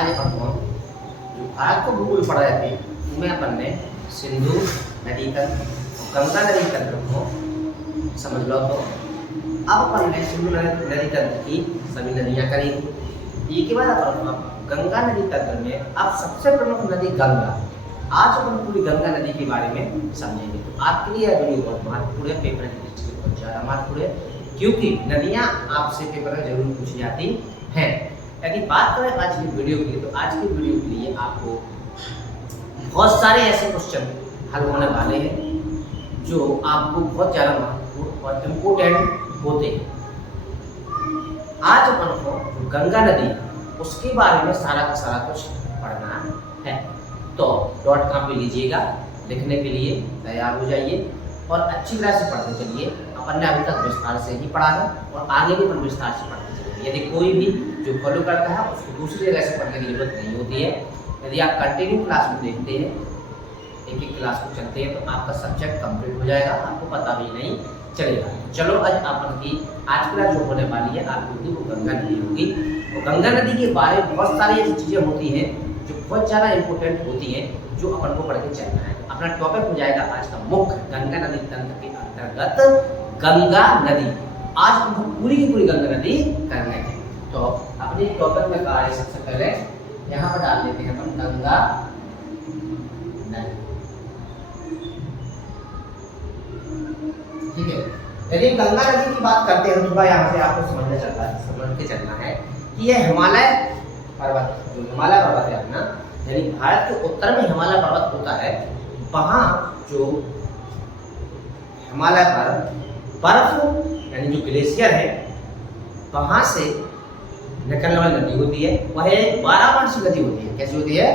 आज अपन को जो भारत को भूगोल पढ़ा जाते हैं उनमें अपन ने सिंधु नदी तंत्र, गंगा नदी तंत्र को समझ लो। तो अब अपन ने सिंधु नदी तंत्र की सभी नदियाँ करी। ये के बाद अपन गंगा नदी तंत्र में अब सबसे प्रमुख नदी गंगा। आज अपन पूरी गंगा नदी के बारे में समझेंगे। तो आपके लिए यह वीडियो बहुत महत्वपूर्ण है, पेपर की दृष्टि से बहुत ज़्यादा महत्वपूर्ण है, क्योंकि नदियाँ आपसे पेपर में जरूर पूछी जाती हैं। यदि बात करें आज की वीडियो की, तो आज की वीडियो के लिए आपको बहुत सारे ऐसे क्वेश्चन हल होने वाले हैं जो आपको बहुत ज़्यादा महत्वपूर्ण और इम्पोर्टेंट होते हैं। आज अपन को गंगा नदी उसके बारे में सारा का सारा कुछ पढ़ना है। तो डॉट कॉपी लीजिएगा, लिखने के लिए तैयार हो जाइए और अच्छी तरह से पढ़ते चलिए। अपन ने अभी तक विस्तार से ही पढ़ा है और आगे भी अपन विस्तार से पढ़ते चलेंगे। यदि कोई भी जो फॉलो करता है उसको दूसरी जगह से पढ़ने की जरूरत नहीं होती है। यदि आप कंटिन्यू क्लास में देखते हैं, एक एक क्लास को चलते हैं, तो आपका सब्जेक्ट कंप्लीट हो जाएगा, आपको पता भी नहीं चलेगा। चलो आज अपन की आज क्लास जो होने वाली है आपकी वो गंगा नदी होगी। तो गंगा नदी के बारे में बहुत सारी ऐसी चीज़ें होती हैं जो बहुत ज़्यादा इंपॉर्टेंट होती हैं, जो अपन को पढ़ के चलना है। अपना टॉपिक हो जाएगा आज का मुख्य गंगा नदी तंत्र के अंतर्गत गंगा नदी। आज हमको पूरी की पूरी गंगा नदी करने हैं। तो अपने टॉपिक में कहा है सबसे पहले यहाँ पर डाल देते हैं अपन गंगा नदी। ठीक है, यदि गंगा नदी की बात करते हैं, थोड़ा यहाँ से आपको समझ के चलना है कि यह हिमालय पर्वत, जो हिमालय पर्वत है अपना, यानी भारत के उत्तर में हिमालय पर्वत होता है, वहाँ जो हिमालय पर बर्फ यानी जो ग्लेशियर है वहाँ से निकलने वाली नदी होती है। वह एक 12मासी नदी होती है। कैसी होती है?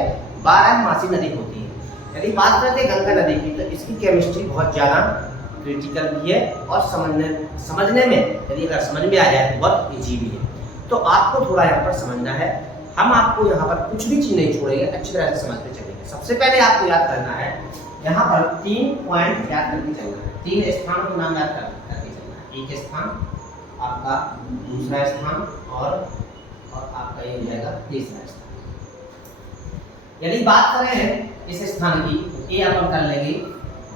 12मासी नदी होती है। यदि बात करते हैं गंगा नदी की, तो इसकी केमिस्ट्री बहुत ज़्यादा क्रिटिकल भी है और समझने में यदि अगर समझ में आ जाए तो बहुत ईजी भी है। तो आपको थोड़ा यहाँ पर समझना है। हम आपको यहाँ पर कुछ भी चीज़ नहीं छोड़ेंगे, अच्छी तरह से समझते चलेंगे। सबसे पहले आपको याद करना है, यहाँ पर 3 पॉइंट याद करके चलना है। 3 स्थानों के नाम याद करके चलना है। एक स्थान, आपका दूसरा स्थान और आपका ये हो जाएगा तीसरा स्थान। यदि बात करें इस स्थान की, तो ये अपन कर लेंगे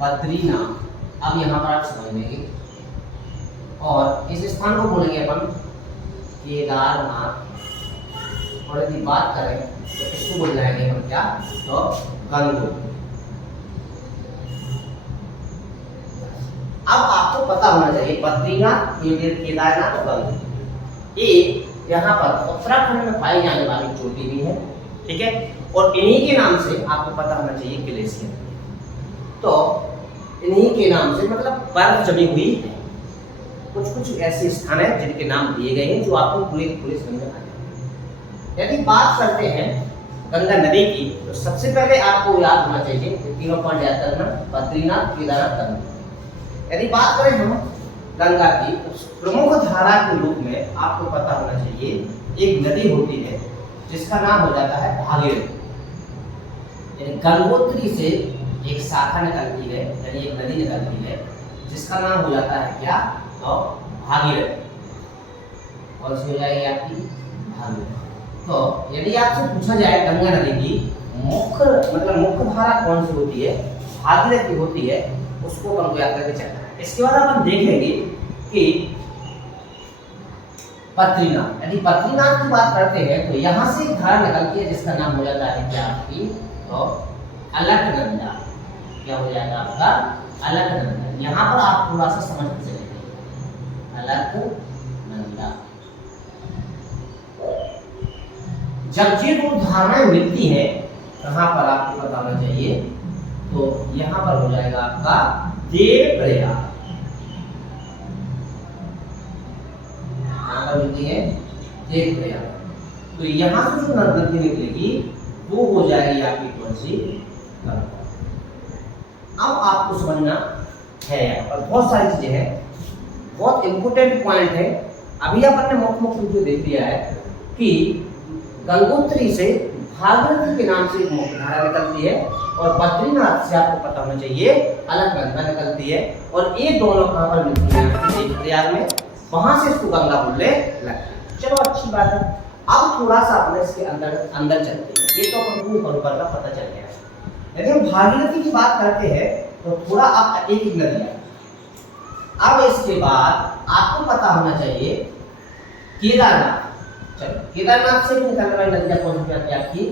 बद्रीनाथ। अब यहाँ पर आप समझ लेंगे। और इस स्थान को बोलेंगे अपन केदारनाथ। और यदि बात करें तो इसको बोल जाएंगे हम क्या? तो गंगोत्री। अब आपको पता होना चाहिए बद्रीनाथ, केदारनाथ और गंगोत्री ये यहाँ पर उत्तराखंड में पाई जाने वाली चोटी भी है। ठीक है, और इन्हीं के नाम से आपको पता होना चाहिए ग्लेशियर। तो इन्हीं के नाम से मतलब बर्फ जमी हुई है। कुछ कुछ ऐसे स्थान है जिनके नाम दिए गए हैं जो आपको पूरे समझ में आ जाएंगे। यदि बात करते हैं गंगा नदी की, तो सबसे पहले आपको याद होना चाहिए तीनों पॉइंट याद करना, बद्रीनाथ, केदारनाथ, गंगोत्री। यदि बात करें हम गंगा की, तो प्रमुख धारा के रूप में आपको पता होना चाहिए एक नदी होती है जिसका नाम हो जाता है भागीरथी। यानी गंगोत्री से एक शाखा निकलती है, यानी एक नदी निकलती है जिसका नाम हो जाता है क्या? तो भागीरथी। और इसमें हो जाएगी आपकी भागीरथी। तो यदि आपसे पूछा जाए गंगा नदी की मुख्य धारा कौन सी होती है, भागीरथी होती है, उसको हमको याद करके चलना है। इसके बाद अपन देखेंगे कि बद्रीनाथ, यदि बद्रीनाथ की बात करते हैं तो यहाँ से एक धारा निकलती है जिसका नाम हो जाता है क्या आपकी? तो अलकनंदा। क्या हो जाएगा आपका? अलकनंदा। यहाँ पर आप थोड़ा सा समझ के चलेंगे, अलकनंदा। जब ये दो धाराएं मिलती है, कहाँ पर आपको पता होना चाहिए? तो यहाँ पर हो जाएगा आपका देवप्रयाग। मिलती है देवप्रयाग। तो यहाँ से जो नदी निकलेगी वो हो जाएगी आपकी कौन सी? अब आपको समझना है और बहुत सारी चीजें हैं, बहुत इंपोर्टेंट पॉइंट है। अभी अपन ने मुख्य रूप से देख लिया है कि गंगोत्री से भागीरथी के नाम से एक मुख्य धारा निकलती है और बद्रीनाथ से आपको पता होना चाहिए अलकनंदा निकलती है। और ये दोनों कहाँ पर मिलती है? देवप्रयाग में। वहां से इसको गंगा बोलने लगते हैं। चलो अच्छी बात है। अब थोड़ा सा अपने इसके अंदर अंदर चलते हैं। ये तो अपन को ऊपर का पता चल गया। यदि हम भागीरथी की बात करते हैं तो थोड़ा आप एक एक नदियां, अब इसके बाद आपको पता होना चाहिए केदारनाथ। चलो केदारनाथ से भी निकलने वाली नदियां कौन सी आती है आपकी,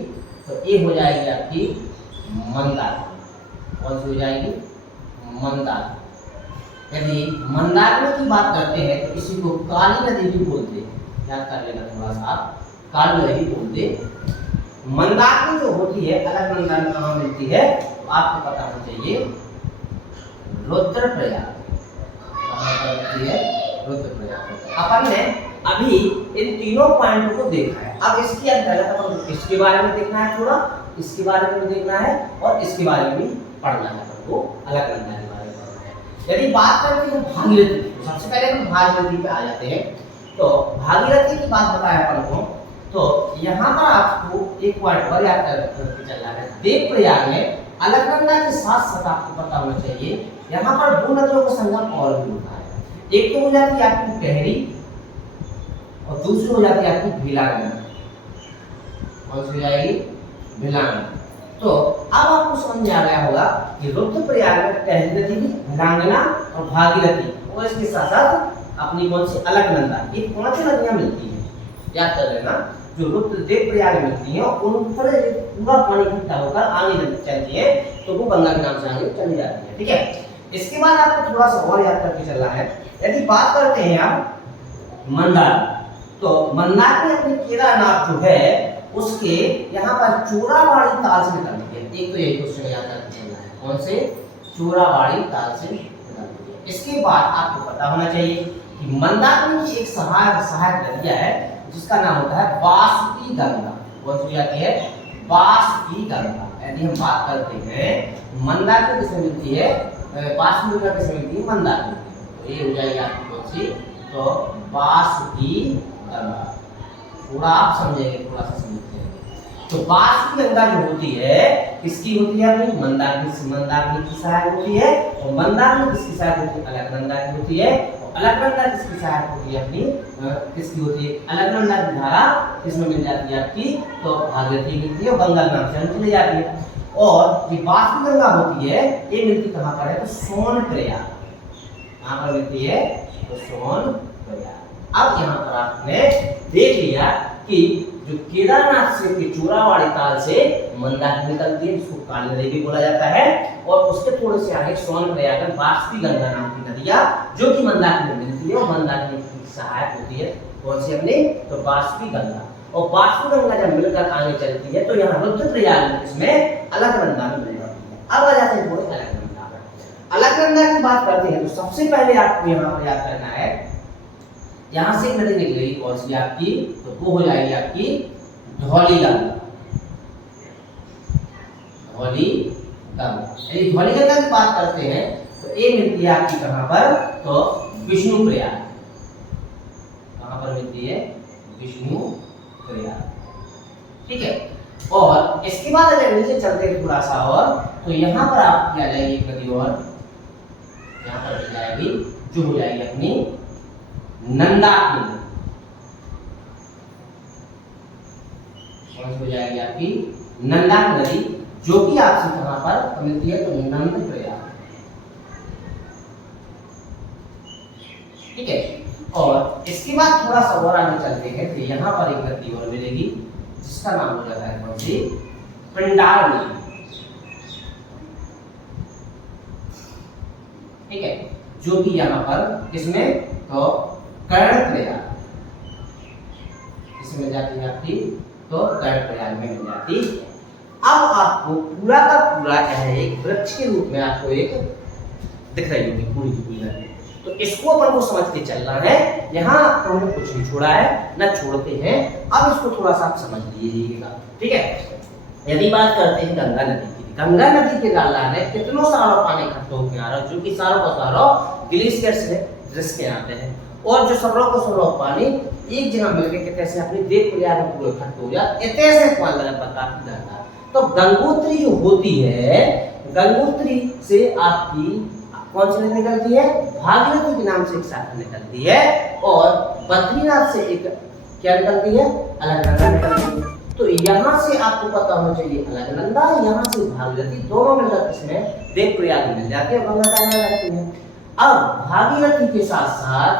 तो ये हो जाएगी आपकी मंदाकिनी। कौन सी हो जाएगी, मंदाकिनी। यदि मंदाकिनी की बात करते हैं तो इसी को काली नदी भी बोलते हैं, याद कर लेना थोड़ा सा, काली नदी बोलते। मंदाकिनी जो होती है अलकनंदा में कहाँ मिलती है, तो आपको पता होना चाहिए रुद्रप्रयाग। अपन ने अभी इन तीनों पॉइंटों को देखा है। अब इसके अंतर्गत अपन इसके बारे में देखना है, थोड़ा इसके बारे में देखना है और इसके बारे में भी पढ़ना है आपको, अलकनंदा के बारे में पढ़ना है। यदि बात करते हैं भागीरथी, तो सबसे पहले हम भागीरथी पे आ जाते हैं। तो भागीरथी की बात बताया अपन को, तो यहाँ पर आपको एक पॉइंट और याद करके चलना है। देवप्रयाग में अलकनंदा के साथ साथ आपको पता होना चाहिए यहाँ पर दो नदियों का संगम और भी होता है। एक तो हो जाती है आपकी टहरी और दूसरी हो जाती है आपकी भिलांगना। कौन सी हो जाएगी, भिलांगना। तो अब आपको समझ में आ गया होगा कि रुद्रप्रयाग में टहरी नदी भी, भिलांगना और भागीरथी और इसके साथ साथ अपनी कौन सी अलकनंदा, ये पांचों नदियां मिलती हैं। याद कर लेना, जो रुद्रप्रयाग में मिलती हैं उन पर पूरा पानी इकट्ठा होकर आगे चलती है, तो वो गंगा के नाम से आगे चली जाती है। ठीक है, इसके बाद आपको थोड़ा सा और याद करके चलना है। यदि बात करते हैं आप मंदार, तो मंदार में अपने केदारनाथ जो है उसके यहाँ पर चोराबाड़ी ताल से निकलती है। एक तो यही क्वेश्चन याद करके चलना है, कौन से, चोराबाड़ी ताल से निकलती है। इसके बाद आपको पता होना चाहिए कि मंदाकिनी की एक सहायक नदिया है जिसका नाम होता है बासुकी गंगा। कौन सी आती है, बासुकी गंगा। यदि हम बात करते हैं मंदाकिनी किसमें मिलती है, बासुकी गंगा किसमें मिलती है, मंदाकिनी। तो ये हो जाएगी आपकी कौन सी, तो बासुकी गंगा। थोड़ा आप समझेंगे, थोड़ा सा समझते हैं। तो बासुकी गंगा जो होती है किसकी होती है, अपनी मंदाकिनी की सहायक होती है। और मंदाकिनी किसकी सहायक होती है, अलकनंदा की होती है। अलकनंदा किसकी सहायक होती है, अपनी किसकी होती है, अलकनंदा की धारा किसमें मिल जाती है आपकी, तो भागीरथी मिलती है और गंगा नाम से चली जाती है। और ये बासुकी गंगा होती है, ये मिलती कहाँ पर है, तो सोनप्रयाग। कहाँ पर मिलती है, तो सोनप्रयाग। अब यहाँ पर आपने देख लिया कि जो केदारनाथ से की चोराबाड़ी ताल से मंदाकिनी निकलती है, जिसको काली नदी भी बोला जाता है, और उसके थोड़े से आगे सोनप्रयाग में बासुकी गंगा नाम की नदियां जो कि मंदाकिनी में मिलती है और मंदाकिनी की सहायक होती है। कौन सी अपनी, तो बासुकी गंगा। और बासुकी गंगा जब मिलकर आगे चलती है तो यहाँ रुद्रप्रयाग में इसमें अलकनंदा में मिल जाती है। अब आ जाते हैं थोड़े अलकनंदा पर। अलकनंदा की बात करते हैं तो सबसे पहले आपको यहाँ पर याद करना है, यहाँ से नदी निकलेगी कौन सी आपकी, तो वो हो जाएगी आपकी धौली गंगा। धौली गंगा। यदि धौली गंगा की बात करते हैं तो ये मिलती है आपकी कहाँ पर, तो विष्णुप्रयाग। कहाँ पर मिलती है, विष्णुप्रयाग। ठीक है, और इसके बाद अगर नीचे चलते हैं थोड़ा सा और, तो यहाँ पर आपकी आ जाएगी एक नदी और, यहाँ पर मिल जाएगी जो हो जाएगी अपनी नंदाकिनी। कौन सी हो जाएगी आपकी, नंदाकिनी नदी, जो कि आपसे कहां पर मिलती है, तो नंदप्रयाग। ठीक है, और इसके बाद थोड़ा सा और आगे चलते हैं तो यहाँ पर एक नदी और मिलेगी जिसका नाम हो जाता है कौन सी, पिंडार नदी। ठीक है, जो कि यहाँ पर किसमें, तो कर्णप्रयाग इसमें जाती है आपकी, तो कर्णप्रयाग में मिल जाती है। अब आपको पूरा का पूरा क्या है, एक वृक्ष के रूप में आपको एक दिख रही होगी पूरी की पूरी नदी। तो इसको अपन को समझ के चलना है। यहाँ तो हमने कुछ नहीं छोड़ा है, न छोड़ते हैं। अब इसको थोड़ा सा आप समझ लीजिएगा। ठीक है, यदि बात करते हैं गंगा नदी की, गंगा नदी के नाला में कितनों सारों पानी इकट्ठा होकर आ रहा है, जो कि सारों का सारों ग्लेशियर से रिसके आते हैं, और जो सरों को सरों पानी एक जगह मिलकर कितने से अपनी देवप्रयाग में पूरे इकट्ठा हो जाए, इतने से पानी लगा पता है। तो गंगोत्री जो होती है, गंगोत्री से आपकी कौन सी नदी निकलती है, भागीरथी के नाम से एक शाखा निकलती है, और बद्रीनाथ से एक क्या निकलती है, अलकनंदा निकलती है। तो यहाँ से आपको पता होना चाहिए अलकनंदा, यहाँ से भागीरथी, दोनों मिलकर इसमें देवप्रयाग मिल जाती है, गंगा में लगती है। अब भागीरथी के साथ साथ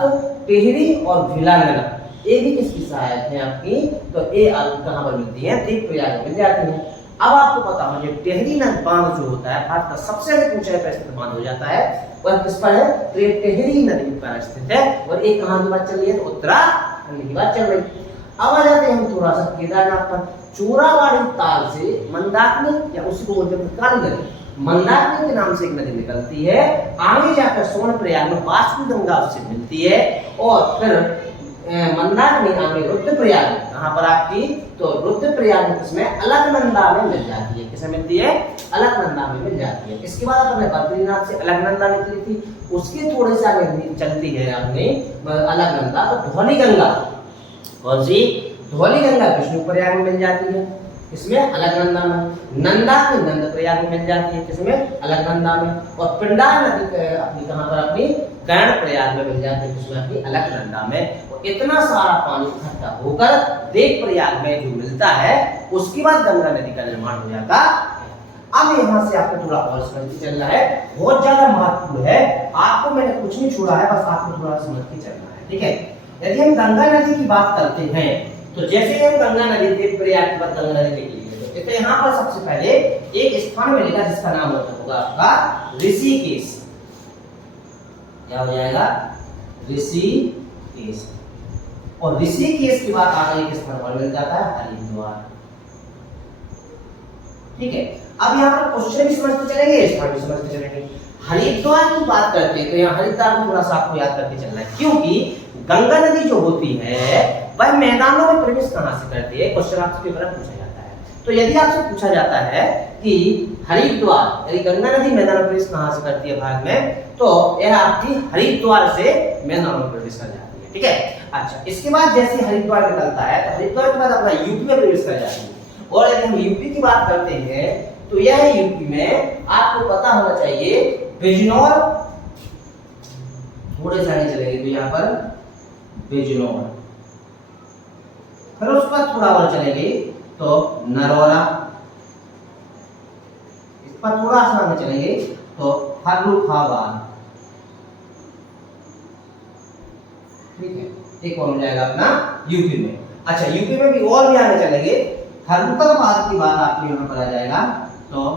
टिहरी और भिलांगना ये भी किसकी सहायक है आपकी, तो ये कहाँ पर मिलती है, देवप्रयाग मिल जाती है। अब आपको पता हो जो टिहरी नदी बांध जो होता है भारत का सबसे अधिक ऊंचाई पर स्थित बांध हो जाता है, वह किस पर है, तो ये टिहरी नदी पर स्थित है। और एक कहां की बात चल रही है, तो उत्तराखंड की बात चल रही है। अब आ जाते हैं हम थोड़ा सा केदारनाथ पर। चूरावाड़ी ताल से मंदाकिनी या उसी को बोलते हैं काली नदी, मंदाकिनी के नाम से एक नदी निकलती है, आगे जाकर सोनप्रयाग में वासुकी गंगा उससे मिलती है, और फिर मंदाकिनी आगे रुद्रप्रयाग कहां पर आपकी, तो रुद्रप्रयाग में अलकनंदा में मिल जाती है। किसे मिलती है, अलकनंदा में मिल जाती है। इसके बाद अपने बद्रीनाथ से अलकनंदा निकली थी, उसके थोड़े से आगे चलती है अपने अलकनंदा, तो धौली गंगा, कौन सी, धौली गंगा विष्णु प्रयाग में मिल जाती है, इसमें अलकनंदा में। नंदा की नंद प्रयाग में मिल जाती है, किसमें, अलकनंदा में। और पिंडार नदी अपनी कहां पर, अपनी कर्ण प्रयाग में मिल जाती है, किसमें, अपनी अलकनंदा में। और इतना सारा पानी इकट्ठा होकर देवप्रयाग में जो मिलता है, उसके बाद गंगा नदी का निर्माण हो जाता है। अब यहाँ से आपको थोड़ा और समझ के चलना है, बहुत ज्यादा महत्वपूर्ण है, आपको मैंने कुछ नहीं छोड़ा है, बस आपको थोड़ा समझ के चलना है, ठीक है। यदि हम गंगा नदी की बात करते हैं, तो जैसे हम गंगा नदी, देवप्रयाग के बाद गंगा नदी निकली, तो यहाँ पर सबसे पहले एक स्थान मिलेगा जिसका नाम होगा आपका ऋषिकेश। क्या हो जाएगा, ऋषिकेश। और ऋषिकेश के बाद आगे एक स्थान और मिल जाता है हरिद्वार, ठीक है। अब यहाँ पर क्वेश्चन भी समझते चलेंगे, स्थान भी समझते चलेंगे। हरिद्वार की बात करते हैं, तो यहाँ हरिद्वार को थोड़ा सा आपको याद करके चलना है, क्योंकि गंगा नदी जो होती है वह मैदानों में प्रवेश कहां से करती है, क्वेश्चन आपसे पेपर में पूछा जाता है। तो यदि आपसे पूछा जाता है कि हरिद्वार यदि गंगा नदी मैदान में प्रवेश कहां से करती है भारत में, तो यह आपकी हरिद्वार से मैदानों में प्रवेश कर जाती है, ठीक है। अच्छा, इसके बाद जैसे हरिद्वार निकलता है, तो हरिद्वार के बाद अपना यूपी में प्रवेश कर जाती है। और यदि हम यूपी की बात करते हैं, तो यह यूपी में आपको पता होना चाहिए बिजनौर, थोड़े से आगे चलेंगे तो यहाँ पर बिजनौर, फिर उसके बाद थोड़ा और चलेंगे तो नरौरा, इस पर थोड़ा सा आगे चलेंगे तो फर्रुखाबाद, ठीक है। एक और हो जाएगा अपना यूपी में। अच्छा, यूपी में भी और भी आगे चलेंगे, फर्रुखाबाद की बात आपके यहाँ पर आ जाएगा तो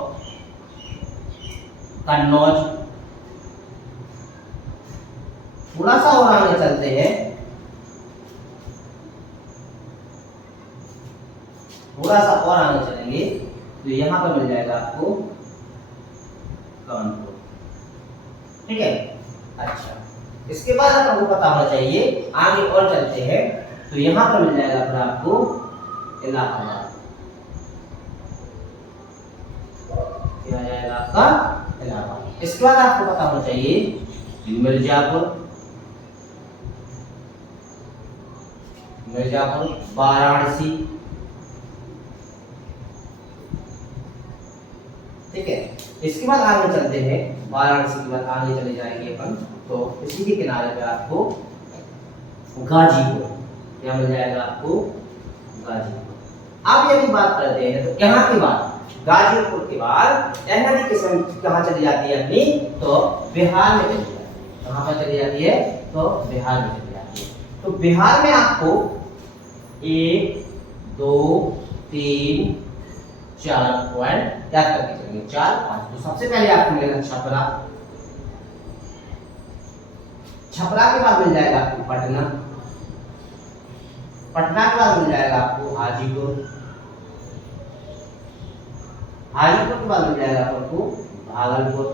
कन्नौज, थोड़ा सा और आगे चलते हैं, थोड़ा सा और आगे चलेंगे तो यहाँ पर मिल जाएगा आपको कानपुर, ठीक है। अच्छा, इसके बाद आपको पता होना चाहिए, आगे और चलते हैं तो यहाँ पर मिल जाएगा फिर आपको इलाहाबाद, क्या जाएगा आपका इलाहाबाद। इसके बाद आपको पता होना चाहिए मिर्जापुर, मिर्जापुर, वाराणसी, ठीक है। इसके बाद आगे चलते हैं, वाराणसी के बाद आगे चले जाएंगे अपन, तो इसी के किनारे पे आपको गाजीपुर, क्या मिल जाएगा आपको गाजीपुर। अब यदि बात करते हैं तो यहाँ के बाद गाजीपुर के बाद यह नदी कहाँ चली जाती है अपनी, तो बिहार में चली जाती है। कहाँ पर चली जाती है, तो बिहार में चली जाती है। तो बिहार में आपको 1 2 3 4 पॉइंट याद करके चलेंगे, 4 5। तो सबसे पहले आपको मिलेगा छपरा, छपरा के बाद मिल जाएगा आपको पटना, पटना के बाद मिल जाएगा आपको हाजीपुर, हाजीपुर के बाद मिल जाएगा आपको भागलपुर,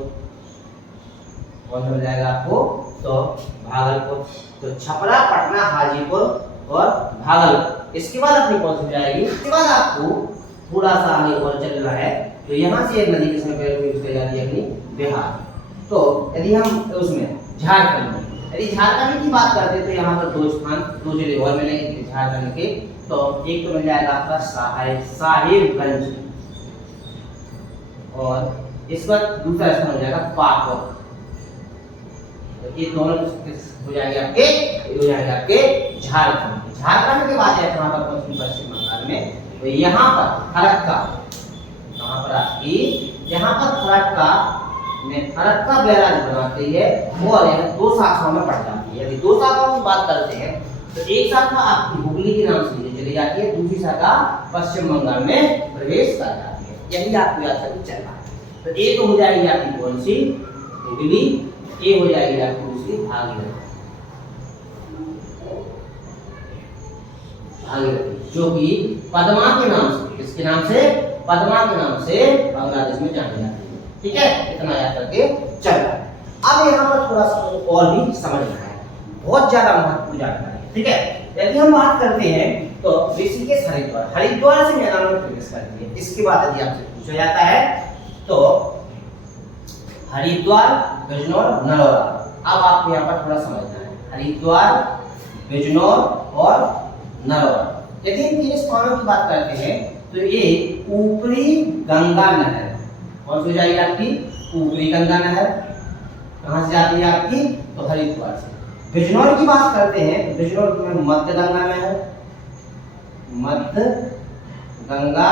और मिल जाएगा आपको तो भागलपुर। तो छपरा, पटना, हाजीपुर और भागलपुर। इसके बाद अपनी कौन सी जाएगी, इसके बाद आपको थोड़ा सा आगे और चलना है, तो यहाँ से एक नदी किसमें प्रवेश कर जाती है, अपनी बिहार। तो यदि हम उसमें झारखंड, यदि झारखंड की बात करते हैं तो यहाँ पर 2 स्थान, 2 जिले और मिलेंगे झारखंड के। तो एक तो मिल जाएगा आपका साहिबगंज, और इस पर दूसरा स्थान हो जाएगा पाकुड़, तो ये दोनों हो जाएंगे आपके, ये हो जाएंगे आपके झारखंड। झारखंड के बाद यहाँ पर पश्चिम बंगाल में, तो यहाँ पर फरक्का, यहाँ पर आपकी, यहाँ पर फरक्का में फरक्का बैराज बनाती है और यह 2 शाखाओं में बढ़ जाती है। यदि 2 शाखाओं की बात करते हैं तो एक शाखा आपकी हुगली के नाम से चली जाती है, दूसरी शाखा पश्चिम बंगाल में प्रवेश कर जाती है। यही आपको याद करके चलना है। तो एक हो जाएगी आपकी कौन सी, हुगली, ये हो जाएगी आपकी दूसरी भागीरथी, भागीरथी जो कि पद्मा के नाम से, किसके नाम से, पद्मा के नाम से बांग्लादेश में जानी जाती है। ठीक है, इतना याद करके चलना है। अब यहाँ पर थोड़ा सा और भी समझना है, बहुत ज्यादा महत्वपूर्ण जानकारी है। ठीक है, यदि हम बात करते हैं तो ऋषिकेश हरिद्वार, हरिद्वार से मैदान में प्रवेश करती है। इसके बाद यदि आपसे पूछा जाता है तो हरिद्वार, बिजनौर, नरौरा। अब आपको यहाँ पर थोड़ा समझना है, हरिद्वार, बिजनौर और नरौरा। यदि इन 3 स्थानों की बात करते हैं तो ये ऊपरी गंगा नहर, कौन सी हो जाएगी आपकी, ऊपरी गंगा नहर, कहां से जाती है आपकी, तो हरिद्वार से। बिजनौर की बात करते हैं तो बिजनौर में मध्य गंगा नहर, मध्य गंगा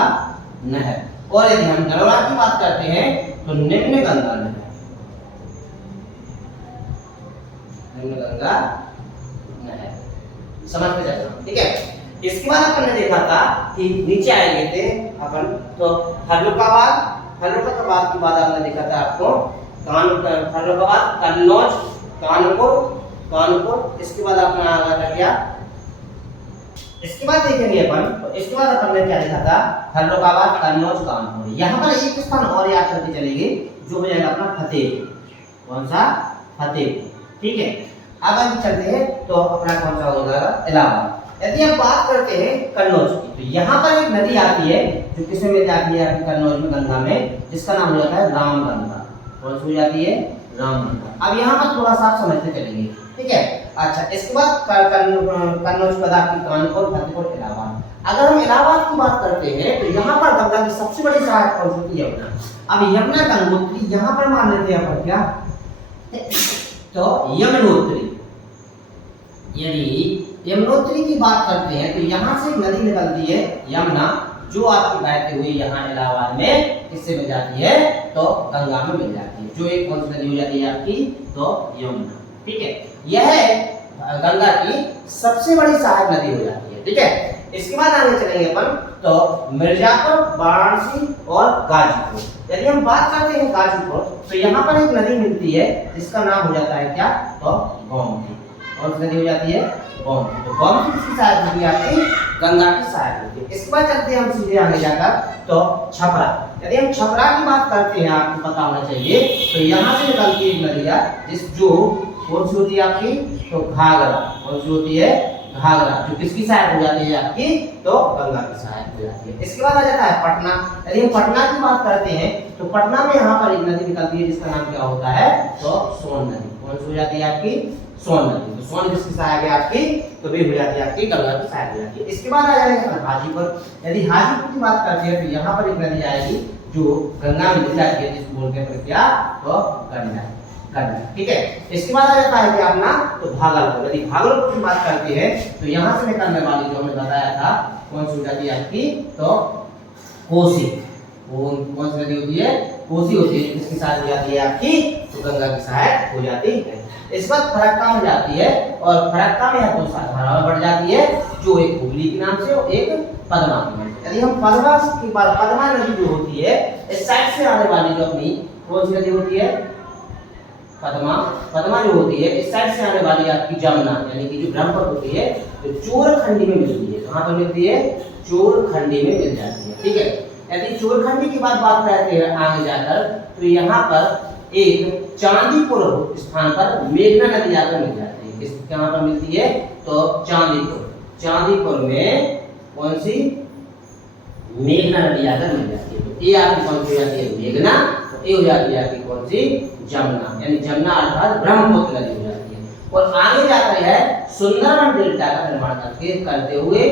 नहर। और यदि हम नरौरा की बात करते हैं तो निम्न गंगा नहर, निम्न गंगा नहर, समझ में जाएगा। ठीक है, इसके बाद अपन ने देखा था कि नीचे आएंगे थे अपन तो फर्रुखाबाद, फर्रुखाबाद के बाद आपने देखा था आपको फर्रुखाबाद, कन्नौज, कानपुर। इसके बाद अपना आगा था क्या, इसके बाद देखेंगे अपन, तो इसके बाद अपन ने क्या देखा था, फर्रुखाबाद, कन्नौज, कानपुर। यहाँ पर एक स्थान और याद करके चलेंगे जो हो जाएगा अपना फतेहपुर, कौन सा, फतेहपुर। ठीक है, अब हम चलते हैं तो अपना कौन सा हो जाएगा, इलाहाबाद। यदि हम बात करते हैं कन्नौज की, तो यहाँ पर एक नदी आती है जो किसमें मिल जाती है आपकी कन्नौज में, गंगा में, जिसका नाम हो जाता है रामगंगा। कौन सी हो जाती है, रामगंगा। अब यहाँ पर थोड़ा सा आप समझते चलेंगे। ठीक है, अच्छा, इसके बाद कन्नौज के बाद आपकी कानपुर, फतेहपुर, इलाहाबाद। अगर हम इलाहाबाद की बात करते हैं तो यहाँ पर गंगा की सबसे बड़ी सहायक कौन होती है, यमुना। अब यमुना, गंगोत्री, यहाँ पर मान लेते हैं अपन क्या, तो यमुनोत्री। यदि यमुनोत्री की बात करते हैं तो यहाँ से एक नदी निकलती है यमुना, जो आपकी बहती हुई यहाँ इलाहाबाद में किससे मिल जाती है, तो गंगा में मिल जाती है, जो एक कौन सी नदी हो जाती है आपकी, तो यमुना। ठीक है, यह गंगा की सबसे बड़ी सहायक नदी हो जाती है। ठीक है, इसके बाद आगे चलेंगे अपन तो मिर्जापुर, वाराणसी और गाजीपुर। यदि हम बात करते हैं गाजीपुर, तो यहाँ पर एक नदी मिलती है जिसका नाम हो जाता है क्या, तो गोमती। कौन सी नदी हो जाती है, गोमती। तो गोमती किसकी सहायक होती है आपकी, गंगा की सहायक होती है। इसके बाद चलते हैं हम सीधे आगे जाकर तो छपरा। यदि हम छपरा की बात करते हैं, आपको पता होना चाहिए, तो यहाँ से निकलती है नदी जिस जो कौन सी होती है आपकी, तो घाघरा। कौन सी होती है, घाघरा, जो किसकी सहायक हो जाती है आपकी, तो गंगा की सहायक हो जाती है। इसके बाद आ जाता है पटना। यदि हम पटना की बात करते हैं तो पटना में यहाँ पर एक नदी निकलती है जिसका नाम क्या होता है, तो सोन नदी। कौन सी हो जाती है आपकी, सोन नदी। तो सोन किसकी सहायक है आपकी, तो वे हो जाती है आपकी गंगा की सहायक हो जाती है। इसके बाद आ जाएगा हाजीपुर। यदि हाजीपुर की बात करते हैं तो यहाँ पर एक नदी आएगी जो गंगा में मिल जाती है, जिसको बोलते हैं क्या, तो गंगा। ठीक है, इसके बाद आ जाता है कि अपना तो भागलपुर। यदि भागलपुर की बात करते हैं तो यहाँ से निकलने वाली जो हमने बताया था कौन सी हो जाती है आपकी, तो कोसी। कौन सी नदी होती है, कोसी होती है, किसकी सहायक हो जाती है आपकी, तो गंगा की सहायक हो जाती है। इस बात फरक्का में जाती है और फरक्का में दो धाराएं बढ़ जाती है, जो एक हुगली के नाम से और एक पद्मा के नाम से। यदि हम पद्मा की बात, पद्मा नदी जो होती है इस साइड से आने वाली जो अपनी कौन सी नदी होती है, पद्मा। पद्मा जो होती है इस साइड से आने वाली आपकी जमुना, यानी कि जो ब्रह्मपुत्र होती है, जो चोरखंडी में मिलती है। कहाँ पर मिलती है, चोरखंडी में मिल जाती है। ठीक है, यदि चोरखंडी की बात करते हैं आगे जाकर, तो यहाँ पर एक चांदीपुर स्थान पर मेघना नदी जाकर मिल जाती है। किस कहाँ पर मिलती है, तो चांदीपुर। चांदीपुर में कौन सी, मेघना नदी जाकर मिल जाती है। तो ये आपकी कौन सी हो जाती है, मेघना। तो ये हो जाती है आपकी कौन सी, जमुना, यानी जमुना अर्थात ब्रह्मपुत्र नदी हो जाती है। और आगे जाकर है सुंदरबन डेल्टा का निर्माण करते हुए,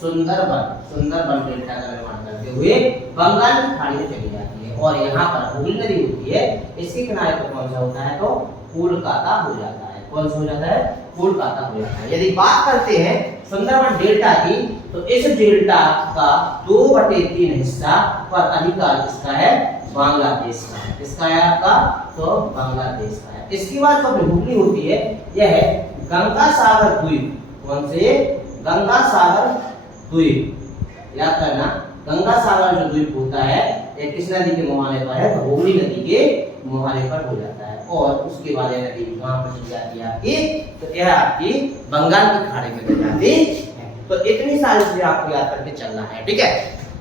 सुंदरबन डेल्टा का निर्माण करते हुए बंगाल की खाड़ी में चली जाती है। और यहाँ पर हुगली नदी होती है, इसके किनारे पर कौन सा होता है, तो कोलकाता हो जाता है। कौन सा हो जाता है? कोलकाता हो जाता है। यदि बात करते हैं सुंदरबन डेल्टा की, तो इस डेल्टा का 2/3 हिस्सा पर अधिकार किसका है? बांग्लादेश का है। किसका है आपका? तो बांग्लादेश का है। इसके बाद जो भूमि होती है यह है गंगा सागर द्वीप। कौन से? गंगा सागर द्वीप। याद करना, गंगा सागर जो द्वीप होता है ये किस नदी के मुहाने पर है? तो हुगली नदी के मुहाने पर हो जाता है। और उसके बाद यह नदी वहां पर चली जाती है आपकी, तो यह आपकी बंगाल की खाड़ी में चली जाती है। तो इतनी सारी चीजें आपको याद करके चलना है, ठीक है।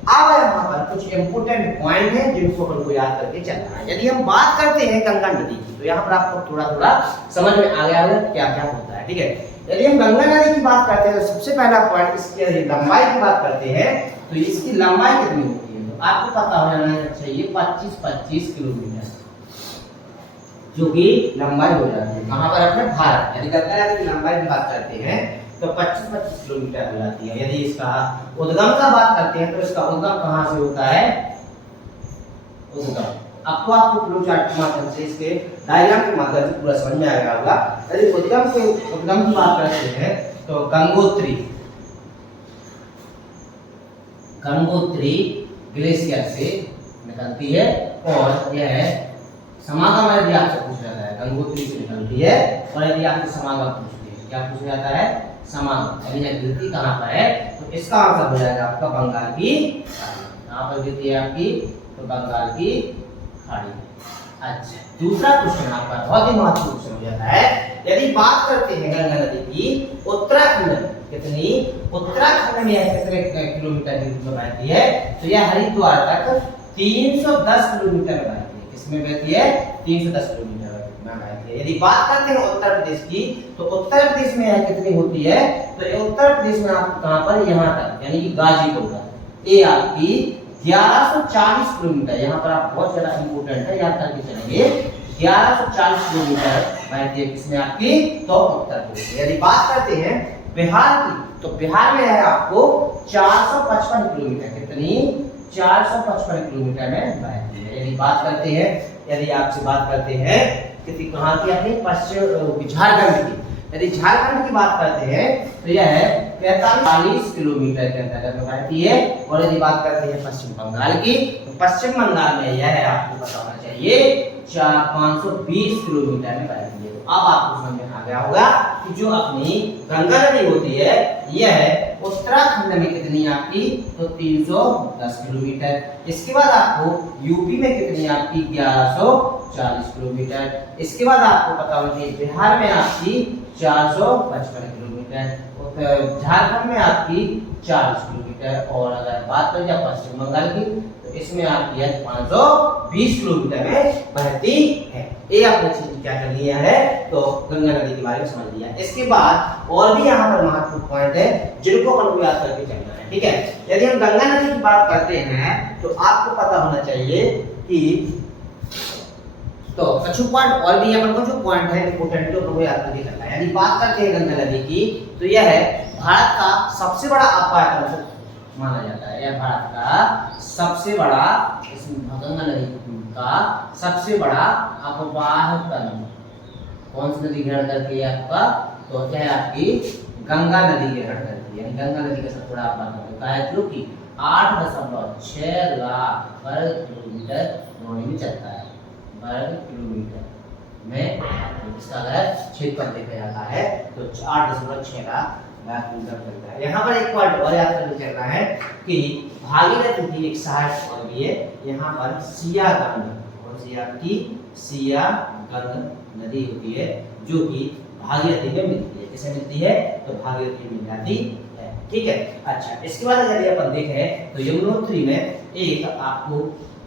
अब यहाँ पर कुछ इंपोर्टेंट पॉइंट है जिनको अपन को याद करके चलना है। यदि हम बात करते हैं गंगा नदी की, तो यहाँ पर आपको थोड़ा थोड़ा समझ में आ गया होगा क्या क्या होता है, ठीक है। यदि हम गंगा नदी की बात करते हैं तो सबसे पहला पॉइंट इसकी लंबाई की बात करते हैं, तो इसकी लंबाई कितनी होती है? तो आपको पता होना चाहिए 25-25 किलोमीटर, जो कि लंबाई हो जाती है। कहां पर? अपने भारत। यदि गंगा नदी की लंबाई की बात करते हैं तो 25-25 किलोमीटर हो जाती है। यदि इसका उद्गम का बात करते हैं तो इसका उद्गम कहां से होता है? उद्गम आपको फ्लो चार्ट के माध्यम से, इसके डायग्राम के माध्यम से पूरा समझ में आ गया होगा। यदि उद्गम की बात करते हैं तो गंगोत्री ग्लेशियर से निकलती है। और यह समागम यदि आपसे पूछा जाता है, गंगोत्री से निकलती है। और यदि आपसे समागम पूछते हैं, क्या पूछा जाता है? समागम। यानी यह गिरती कहां पर है? तो इसका आंसर हो जाएगा आपका बंगाल की खाड़ी। कहां पर गिरती है आपकी? तो बंगाल की खाड़ी। अच्छा, दूसरा क्वेश्चन आपका बहुत ही महत्वपूर्ण क्वेश्चन हो जाता है। यदि बात करते हैं गंगा नदी की, उत्तराखंड कितनी? उत्तराखंड में यह कितने किलोमीटर की दूरी बहती है? तो यह हरिद्वार तक 310 किलोमीटर बहती है। किसमें बहती है? 310 किलोमीटर में बहती है। यदि बात करते हैं उत्तर प्रदेश की, तो उत्तर प्रदेश में यह कितनी होती है? तो ये उत्तर प्रदेश में आपको कहां पर? यहाँ तक, यानी कि गाजीपुर तक। ये आपकी 1140 किलोमीटर। यहाँ पर आप बहुत ज्यादा इंपोर्टेंट है, याद करके चलेंगे। 1140 किलोमीटर बहती है किसमें आपकी? तो उत्तर प्रदेश। यदि बात करते हैं बिहार की, तो बिहार में है आपको 455 किलोमीटर। कितनी? 455 किलोमीटर में बहती है। यदि बात करते हैं, यदि आपसे बात करते हैं कितनी कहां की? अपनी पश्चिम झारखंड की। यदि झारखंड की बात करते हैं तो यह है 45 किलोमीटर के अंतर्गत बहती है। और यदि बात करते हैं पश्चिम बंगाल की, तो पश्चिम बंगाल में यह है, आपको पता होना चाहिए, 520 किलोमीटर में बहती है। तो अब आपको समझ में आ गया होगा कि जो अपनी गंगा नदी होती है यह उत्तराखंड में कितनी आपकी? तो 310 किलोमीटर। इसके बाद आपको यूपी में कितनी आपकी? 1140 किलोमीटर। इसके बाद आपको पता होना चाहिए बिहार में आपकी 455 किलोमीटर, झारखंड में आपकी 40 किलोमीटर। और अगर बात करें पश्चिम बंगाल की, तो इसमें आपकी 520 किलोमीटर में बहती है। ये आपने चीज क्या कर लिया है? तो गंगा नदी के बारे में समझ लिया। इसके बाद और भी यहाँ पर महत्वपूर्ण पॉइंट है जिनको अपन को याद करके चलना है, ठीक है। यदि हम गंगा नदी की बात करते हैं तो आपको पता होना चाहिए कि तो कुछ पॉइंट और भी अपन को जो पॉइंट है इंपोर्टेंट जो आपको याद करके चलना है। यदि बात करते हैं गंगा नदी की, तो यह है भारत का सबसे बड़ा अपार माना जाता है। यह भारत का सबसे बड़ा, गंगा नदी का सबसे बड़ा अपवाहन कौन सी नदी ग्रहण करती है आपका? तो क्या है आपकी? गंगा नदी ग्रहण करती है। गंगा नदी का सबसे बड़ा अपवाहन होता है जो कि 8.6 लाख वर्ग किलोमीटर में चलता है। वर्ग किलोमीटर में इसका अगर क्षेत्रफल देखा जाता है तो 8.6 लाख चलता है। यहाँ पर एक पॉइंट और याद करके चलना है कि भागीरथी की एक सहायक और भी है यहाँ पर सियागंग, और आपकी सियागंग नदी होती है जो कि भागीरथी में मिलती है। किसे मिलती है? तो भागीरथी में जाती है, ठीक है। अच्छा, इसके बाद यदि अपन देखें तो यमुनोत्री में एक आपको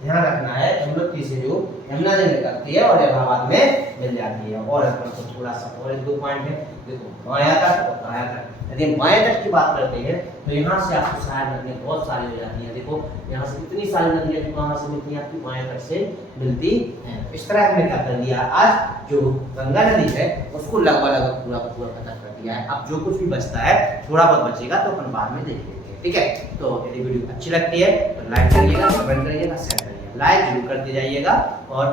ध्यान रखना है, यमुनोत्री से जो यमुना नदी निकलती है और इलाहाबाद में मिल जाती है। और अपन को थोड़ा सा और एक दो पॉइंट है, देखो बायां तट और दायां तट। यदि बाएं तट की बात करते हैं तो यहाँ से आपको सहायक नदियां बहुत सारी हो जाती हैं। देखो यहाँ से कितनी सारी नदियां जो कहाँ से मिलती हैं? आपकी बाएं तट से मिलती हैं। इस तरह हमने क्या कर लिया, आज जो गंगा नदी है उसको लगभग पूरा खत्म कर दिया है। अब जो कुछ भी बचता है, थोड़ा बहुत बचेगा तो अपन बाद में देख लेंगे, ठीक है। तो यदि वीडियो अच्छी लगती है तो लाइक करिएगा, कमेंट करिएगा, शेयर करिएगा। लाइक जरूर करते जाइएगा और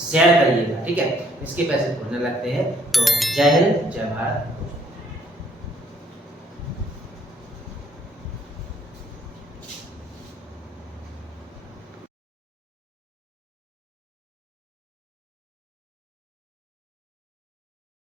शेयर करिएगा, ठीक है। इसके पैसे थोड़े लगते हैं। तो जय हिंद, जय भारत।